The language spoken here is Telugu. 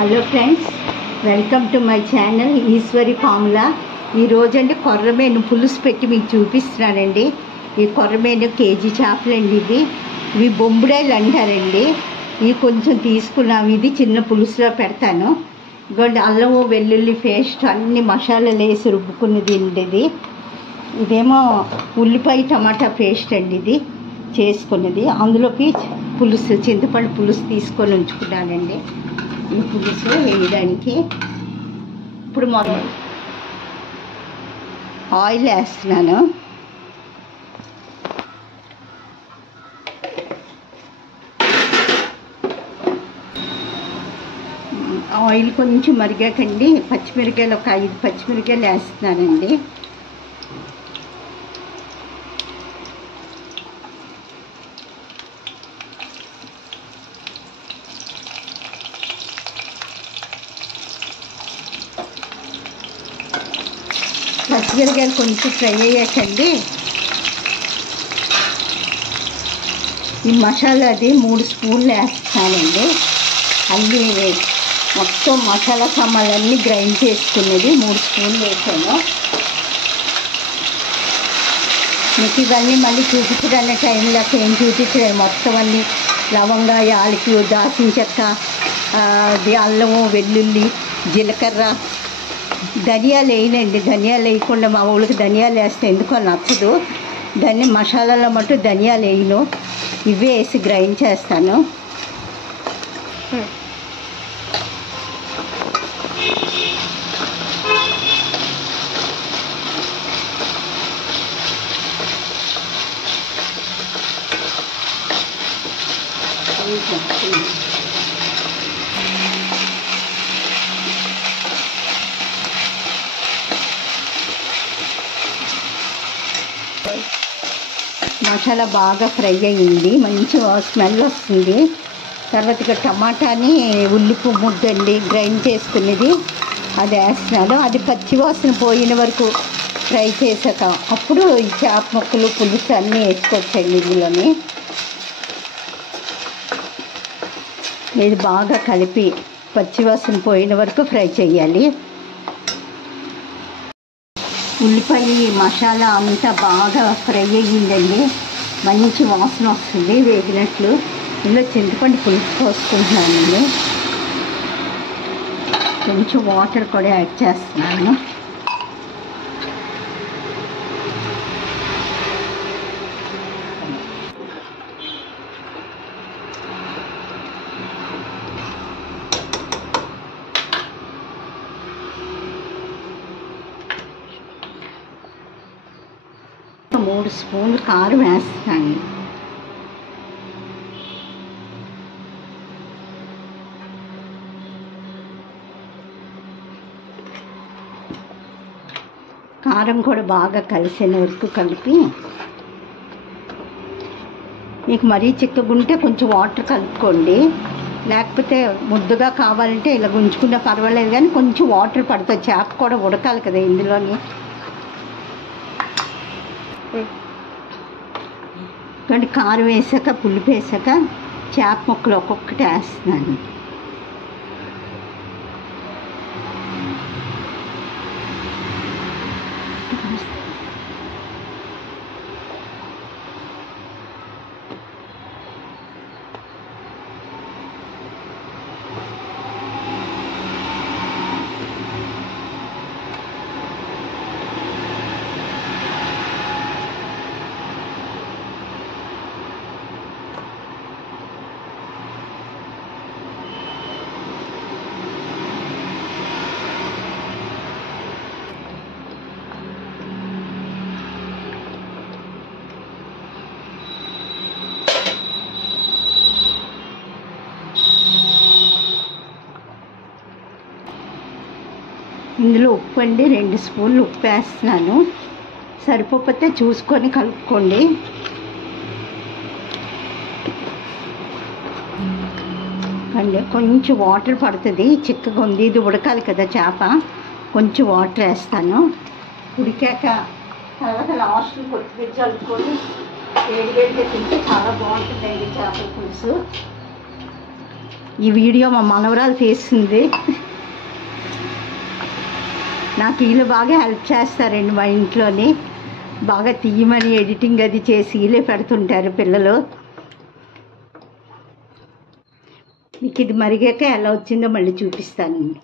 Hello friends, welcome to my channel Eswari formula. ఈరోజండి కొర్రమేను పులుసు పెట్టి మీకు చూపిస్తున్నానండి. ఈ కొర్రమేను కేజీ చేపలండి. ఇవి బొంబుడాయిలు అంటారండి. ఇవి కొంచెం తీసుకున్నాము. ఇది చిన్న పులుసులో పెడతాను. ఇదిగోండి అల్లము వెల్లుల్లి పేస్ట్ అన్ని మసాలాలు వేసి రుబ్బుకున్నది అండి. ఇదేమో ఉల్లిపాయ టమాటా పేస్ట్ అండి. ఇది చేసుకున్నది. అందులోకి పులుసు చింతపండు పులుసు తీసుకొని ఉంచుకున్నానండి. ఈ పులుసు వేయడానికి ఇప్పుడు మొదలు ఆయిల్ వేస్తున్నాను. ఆయిల్ కొంచెం మరిగాకండి పచ్చిమిరకాయలు ఒక 5 పచ్చిమిరకాయలు వేస్తున్నానండి. పచ్చిమిరకాయలు కొంచెం ఫ్రై అయ్యాకండి ఈ మసాలాది 3 స్పూన్లు వేస్తానండి. అన్నీ మొత్తం మసాలా సామాన్లన్నీ గ్రైండ్ చేసుకునేది 3 స్పూన్లు వేసాను. మీకు ఇవన్నీ మళ్ళీ చూపించడానికి టైంలో ఏం చూపించలేదు. మొత్తం అన్నీ లవంగా, యాలకులు, దాల్చిన చెక్క, అల్లము, వెల్లుల్లి, జీలకర్ర, ధనియాలు వేయనండి. ధనియాలు వేయకుండా మా ఊళ్ళకి ధనియాలు వేస్తే ఎందుకో నచ్చదు. మసాలాలో మటు ధనియాలు వేయను. ఇవే వేసి గ్రైండ్ చేస్తాను. మసాలా బాగా ఫ్రై అయ్యింది. మంచి స్మెల్ వస్తుంది. తర్వాత ఇక టమాటాని ఉల్లిపు ముద్దండి గ్రైండ్ చేసుకునేది అది వేస్తున్నాను. అది పచ్చివాసన పోయిన వరకు ఫ్రై చేసాక అప్పుడు ఈ చేప ముక్కలు పులుసు అన్నీ వేసుకోవచ్చండి. ఇందులోని ఇది బాగా కలిపి పచ్చివాసన పోయిన వరకు ఫ్రై చేయాలి. ఉల్లిపాయ మసాలా అంతా బాగా ఫ్రై అయ్యిందండి. మంచి వాసన వస్తుంది వేగినట్లు. ఇందులో చింతపండు పులుసు పోసుకుంటున్నానండి. కొంచెం వాటర్ కూడా యాడ్ చేస్తున్నాను. మూడు స్పూన్లు కారం వేస్తాను. కారం కూడా బాగా కలిసిన వరకు కలిపి, మీకు మరీ చిక్కగుంటే కొంచెం వాటర్ కలుపుకోండి. లేకపోతే ముద్దగా కావాలంటే ఇలా గుంజుకున్నా పర్వాలేదు, కానీ కొంచెం వాటర్ పడుతుంది. చేప కూడా ఉడకాలి కదా ఇందులోని. కానీ కారం వేసాక పులుపు వేసాక చేప ముక్కలు ఒక్కొక్కటి వేస్తున్నాను. ఇందులో ఉప్పు అండి 2 స్పూన్లు ఉప్పు వేస్తున్నాను. సరిపోతే చూసుకొని కలుపుకోండి. అండి కొంచెం వాటర్ పడుతుంది. చిక్కగా ఉంది, ఇది ఉడకాలి కదా చేప. కొంచెం వాటర్ వేస్తాను. ఉడికాక తర్వాత లాస్ట్లో కొత్తిమీర చల్లుకొని వేడి వేడిగా తింటే చాలా బాగుంటుందండి చేపల పులుసు. ఈ వీడియో మా మనవరాలు తీస్తుంది. నాకు వీళ్ళు బాగా హెల్ప్ చేస్తారండి. మా ఇంట్లోని బాగా తీయమని ఎడిటింగ్ అది చేసి వీళ్ళే పెడుతుంటారు పిల్లలు. మీకు ఇది మరిగాక ఎలా వచ్చిందో మళ్ళీ చూపిస్తానండి.